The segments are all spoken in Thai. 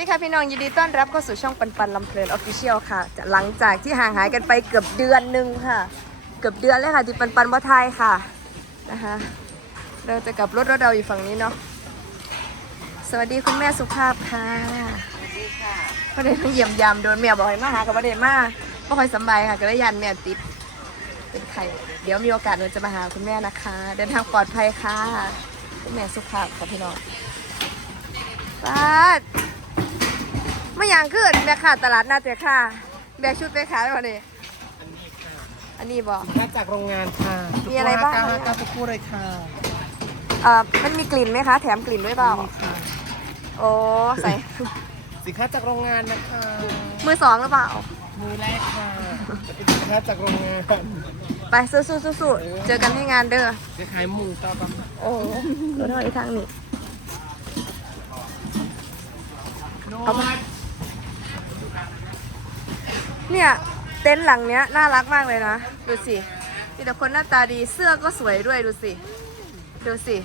สวัสดีค่ะพี่น้องยินดีต้อนรับเข้าสู่ช่องปันปันลำเพลินออฟฟิเชียลค่ะจะหลังจากที่ห่างหายกันไปเกือบเดือนหนึ่งค่ะ เกือบเดือนเลยค่ะที่ปันปันว่าไทยค่ะนะคะเราจะกลับรถรถเราอยู่ฝั่งนี้เนาะสวัสดีคุณแม่สุภาพค่ะสวัสดีค่ะประเด็นเยี่ยมยามโดนเมียบอกให้มาหากับประเด็นมาไม่ค่อยสำบายค่ะก็เลยยันเมียติดเป็นไข่เดี๋ยวมีโอกาสเราจะมาหาคุณแม่นะคะ เดินทางปลอดภัยค่ะ คุณแม่สุภาพค่ะพี่น้องป้าด ไม่อย่างขึ้นแม่ค่ะตลาดนัดเจ้าค่ะแบกชุดไปขายวันนี้อันนี้บอกมาจากโรงงานค่ะมีอะไรบ้างเก้าห้าเก้าทุกคู่เลยค่ะเอ่อมันมีกลิ่นไหมคะ แถมกลิ่นด้วยเปล่านี่ค่ะโอ้ใส่สินค้าจากโรงงานนะคะมือสองหรือเปล่ามือแรกค่ะจะเป็นสินค้าจากโรงงานไปสู้สู้สู้สู้เจอกันที่งานเด้อจะขายหมูต่อกันโอ้รถถอยทางนี้โน้เอามา เนี่ย เต็นท์หลังเนี้ยน่ารักมากเลยนะ ดูสิมีแต่คนหน้าตาดีเสื้อก็สวยด้วยดูสิ ดูสิ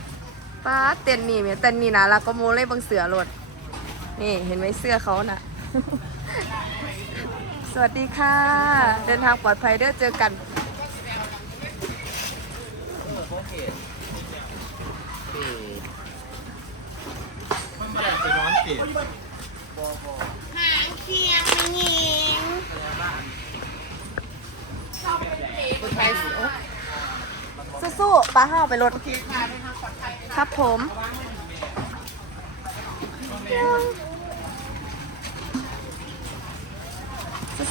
ป้าดเต็นท์นี่เนี่ยเต็นท์นี่นะรักก็โมเลยบังเสือรถนี่เห็นไหมเสื้อเขาน่ะ สวัสดีค่ะ เดินทางปลอดภัยเด้อเจอกันมันไม่ได้ไปร้อนเกตหางเคียงหญิงสู้ ป้าห้าไปรถครับผม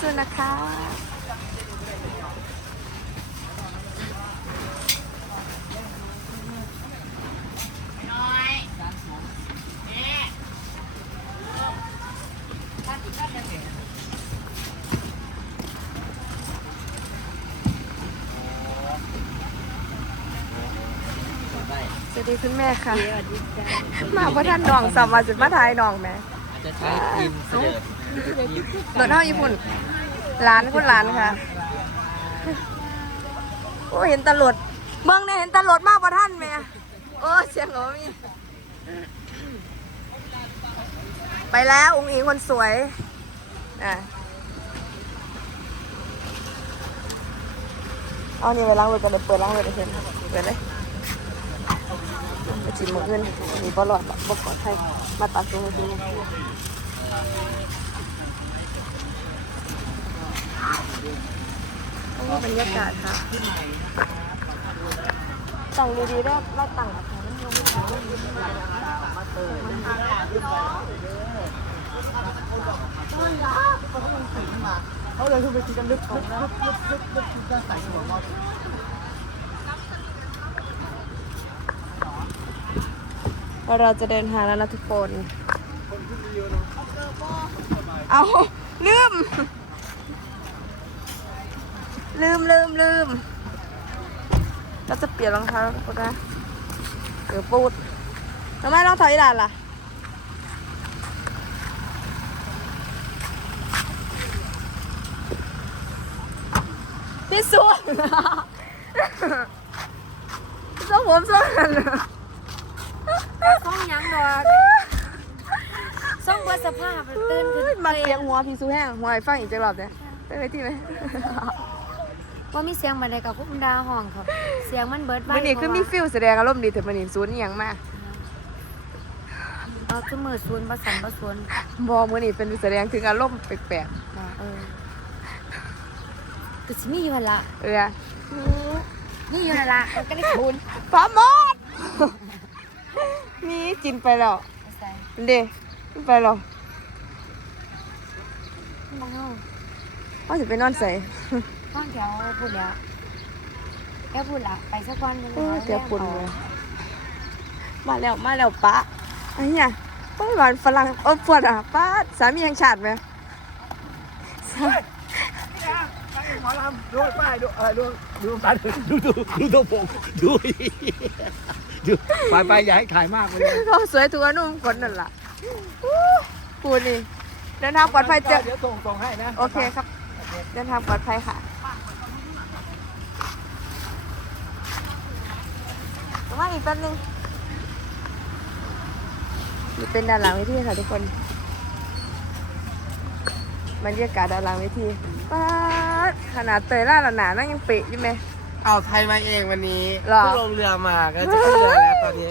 สู้ๆนะคะ น้อยแม่ สวัสดีคุณแม่ค่ะ มาเพราะท่านน้องสามมาจุดมาทายน้องแม่อาจจะใช้กินเสด็จรถเท่าญี่ปุ่นร้านคุณร้านค่ะ โอ้เห็นตลดเมืองเนี่ยเห็นตลดมากกว่าท่านแม่โอ้เสียงเหรอมีไปแล้วอุ้งอิงคนสวยอะเอานี่ไปล้างรถกันเลยเปิดล้างรถเลยเช่นเปิดเลย จีบมือเงินมีบอลอดบอกบอกก่อนให้มาตัดตรงนี้นี่บรรยากาศค่ะตั้งดีๆได้ไม่ตั้งอะค่ะเขาเลยขึ้นไปคิดกันลึกลึกลึกลึกลึกลึกลึกจะใส่หัวมอ แล้ว เราจะเดินทางแล้วนะทุกคน เอาลืม ลืมลืมลืมเราจะเปลี่ยนรองเท้ากคนะเกือปูดทำไมต้องถอยด่านล่ะพี่สวนส้มผมส้มกันส่องหยัง ดอกส่องเบิดสภาพตื่นขึ้นมาเสียงหัวพี่ซูแห้งหัวไอ้ฟังอีกจังรอบเนี่ยเป็นไรที่ไหมว่ามีเสียงบันไดกับพุ่มดาวห้องครับเสียงมันเบิดไว้มันนี่คือมีฟิลแสดงอารมณ์ดีแต่มันนี่ศูนย์อหย่างมากเอาคือมือศูนย์ประสันประสวนบอมือนี่เป็นแสดงถึงอารมณ์แปลกว่าเออก็สิมีอยู่หั่นละๆเออนี่อยู่หั่นละมันก็ได้คูณพร้อมหมด นี่จินไปแล้วใส่เด้จินไปแล้วมาเฮาว่าจะไปนอนใส่ห้องแถวพูดแล้วแค่พูดละไปสักวันหนึงเออเดี๋ยวปุ่นเลยมาแล้วมาแล้วปะไอ้เนี่ยต้องหวานฝรั่งเออปวดอะป้าสามีแห่งชาติไหมหมอลำ ดูป้ายดูเออดูดูตาดูดูดูตัวผมดูดูไปไปอย่าให้ถ่ายมากเลยเขาสวยทุกอนุ่มคนนั่นล่ะอู้พูดนี่เดินทางปลอดภัยเจอเดี๋ยวส่งส่งให้นะโอเคครับ เดินทางปลอดภัยค่ะว่าอีกแป๊บนึงเป็นด้านหลังเวิธีค่ะทุกคน บรรยากาศด้านหลังเวทีป๊าดขนาดเตยล่าละหนานั่งยังเปะอยู่ไหม เอาไทยมาเองวันนี้เหรอ เพิ่งลงเรือมาก็จะขึ้นเรือแล้วตอนนี้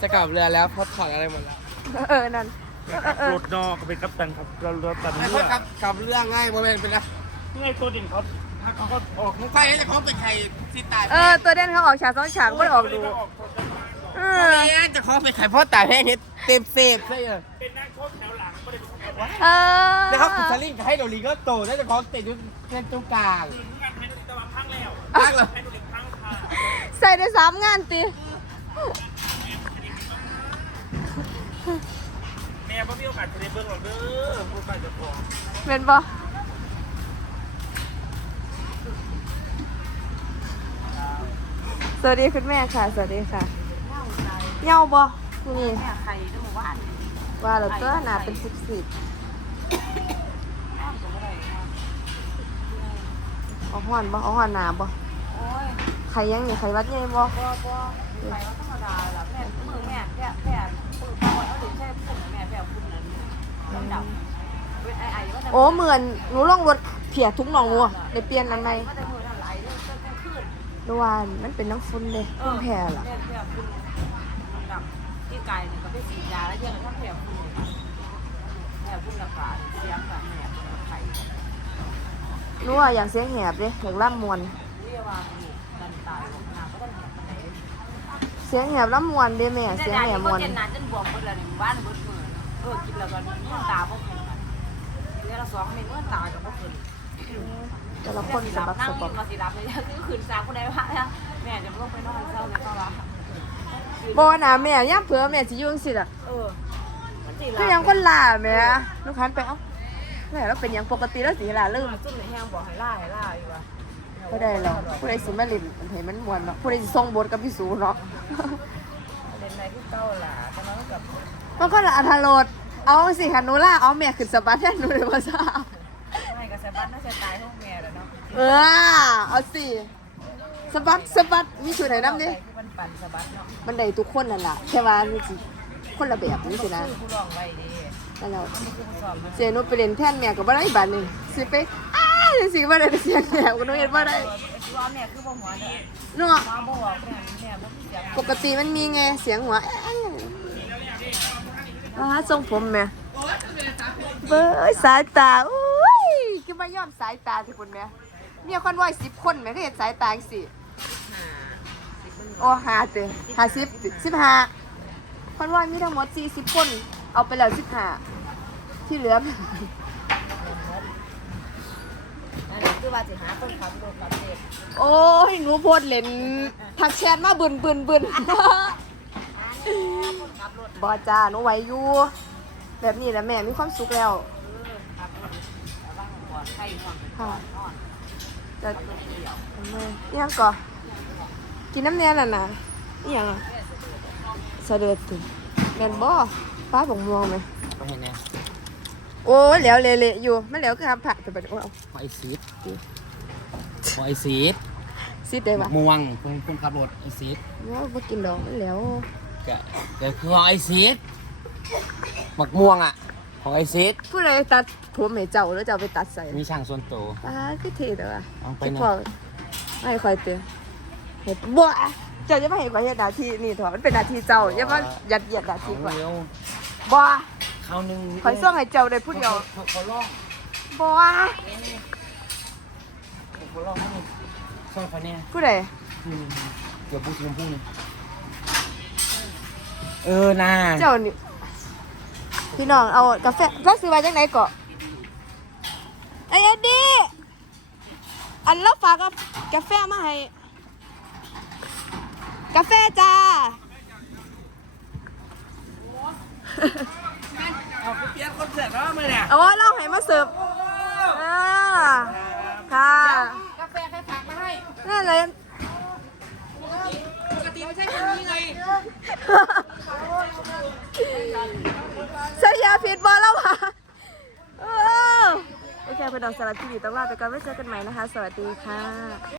จะกลับเรือแล้วเพราะถอดอะไรหมดแล้วเออ นั่น เออเออรถนอกเป็นกัปตันครับเราเรือตันไม่เรืค่อยอกลับกลับเรือง่ายโมเมนต์เป็นนะนี่ไงตัวดิ่งเขาเขาก็ออกมึงไปให้เขาเป็นใครที่ตายเออ ตัวเด่นเขาออกฉากสองฉากไม่ได้ออกดูเออเอ๊ะจะเขาเป็นใครเพราะตายแห้งเห็ดเต็มเศษใช่ไหมเป็นนักโทษแถวหลังไม่ได้ เป็นแถวหลังเออแล้วเขาขุดสลิงให้โดลีก็โตแล้วจะเขาติดอยู่เส้นตรงกลางงานให้ดูตะวันพังแล้วตั้งเลยให้ดูเด็กพังค่ะใส่ได้สามงานตีแม่พ่อมีโอกาสจะได้เบิ้งหรอกเด้อพูดไปจะพอเป็นปะสวัสดีคุณแม่ค่ะ สวัสดีค่ะเหงาบ่นี่แม่ใครดูว่าอันว่าเราตัวหนาเป็นสิบสิบ เอาห่อนบ่เอาห่อนหนาบ่โอ้ยใครยังนี่ใครวัดใหญ่บ่บ่บ่ไปว่าธรรมดาล่ะแม่มือแม่แม่แม่ปืนเอาเอาดิแค่ปุ่นแม่แม่ปุ่นนั้นต้องดับเว้นไอ้ไอ้ว่าแต่โอ้เหมือนหนูลองรถเพียทุกหนองวัวได้เปลี่ยนอันใหม่ว่าแต่มือทำไรเรื่องกลางคืนดูว่ามันเป็นน้ำฝุ่นเลยน้ำแพร่ล่ะแม่แม่ปุ่นดับที่ไกลเนี่ยก็ไปฉีดยาแล้วยังถ้าแผลปุ่นแผลปุ่นอากาศเสียงแบบแม่ไข่ รู้ว่าอย่างเสียงแหบเลยอยากล่ำมวนเรียกว่าดันตายลงน้ำก็ต้องเห็นไหนเสียงแหบล่ำมวนเด้แม่แต่เสียงยาแหนี่บมก็วนเจนนานจนบวมหมดแล้วนี่บ้านเบิดมือเออกินแล้วก็นี่ตาบ่ขึ้นเดือนละสองเม็ดเมื่อตาก็บ่ขึ้นแต่ละคคนนสิสะรับบักนั่งสะบัอกยู่ก็สิรับเลยคือขึ้นซาผู้ใดว่าแม่จะลงไปนอนเศร้าเลยก็ว่าบ่นะแม่ย่ามเผื่อแม่สิอยู่จังซี่ล่ะเออมันสิคือยังคนลาแม่ลูกค้าไปเอ้า แม่เราเป็นหยังปกติแล้วสิลาลืมจุ่มในแห้งบอกให้ล่าให้ล่าอยู่ว่าบ่ได้หรอกผู้ใดสิมาเล่นให้มันม่วนเนาะผู้ใดสิส่งบทกับพี่สูเนาะเล่นในที่เก่าล่ะแต่น้องกับมันก็ละอัธรสเอาสิค่ะหนูล่าเอาแม่ขึ้นสะบัดแทนหนูเลยว่าซ่าไม่กับสะบัดน่าจะตายพวกแม่แล้วเนาะเออเอาสิสะบัดสะบัดมีชุดไหนนำดิคือมันปั่นสะบัดเนาะมันได้ทุกคนนั่นล่ะแค่ว่ามันสิคนละแบบนี่สินะ คือผู้ร้องไว้ดีนั่นแหละมันคือผู้สอบมันเสียหนูไปเล่นแท่นแม่ก็บ่ได้บาดหนึงสิไปอ้าจังซี่บ่ได้เสียงแหบก็หนูเฮ็ดบ่ได้ว่าแม่คือบ่หัวเนี่ยเนาะมาบ่บอกแม่แม่บ่เสียงปกติมันมีไงเสียงหัวอ่าทรงผมแม่เบ้ยสายตาอุ้ยคือมายอมสายตาที่คุณแม่เมียคอนวอย10คนแม่ก็เฮ็ดสายตาจังซี่โอ้หาเต50 15คอนวอยมีทั้งหมด40คน เอาไปแล้ว15ที่เหลือ อันนี้คือว่าสิหาคนขับรถขับเด็กโอ้ยหนูโพดเล่นทักแชทมาบึนบึนบึนคนขับรถบอจ้าหนูไหวอยู่แบบนี้แหละแม่มีความสุขแล้วขับรถระวังปลอดภัยห่วงค่ะนอนจะทำไมอิหยังก่อกินน้ำเนียน่ะนะอิหยังอะเสด็จถึง แม่นบ่ป้าบงม่วงไหมไม่เห็นเนี่ยโอ้ยเหลวเละๆอยู่ไม่เหลวคือทำผักแต่แบบว่าเอาหอยซีดหอยซีดซิดได้ปะม่วงคนคนขับรถไอซีดว่าบ่กินดอกมันเหลวก็ก็คือของไอซีดบักม่วงอะ ของไอซีดผู้ใดตัดผมให้เจ้าแล้วเจ้าไปตัดใส่มีช่างส่วนตัวป้าคือเท่เด้อเอาไปคิดนะพอไม่ค่อยเตือนเห็ดบ่ เจ้าจะมาเห็นว่าเฮ็ดหน้าที่นี่เถอะมันเป็นหน้าที่เจ้าอย่ามายัดเยียดหน้าเอาที่ข่อยเร็วบ่ข้าวหนึ่งข่อยส่งให้เจ้าได้ผู้เดียวเขาเขาลองบ่เขาลองให้ช่วยเขาเนี่ยผู้ใดอืมเดี๋ยวพูดถึงพูดนี่เออน่าเจ้านี่พี่น้องเอากาแฟก็ซื้อมาจากไหนเกาะไอ้เอ็ดดี้อันแล้วฝากกับกาแฟมาให้ กาแฟจ้า เอาไปเปลี่ยนคนเสิร์ฟแล้วมั้ยเนี่ยเอาว่าเราให้มาเสิร์ฟอ่าค่ะ กาแฟใครฝากมาให้ นั่นเลย ปกติไม่ใช่คนนี้ไงใส่ยาผิดบอลแล้ววะเออโอเคเพื่อนดอกสลับที่ดีต้องลาไปก่อนไว้เจอกันใหม่นะคะ สวัสดีค่ะ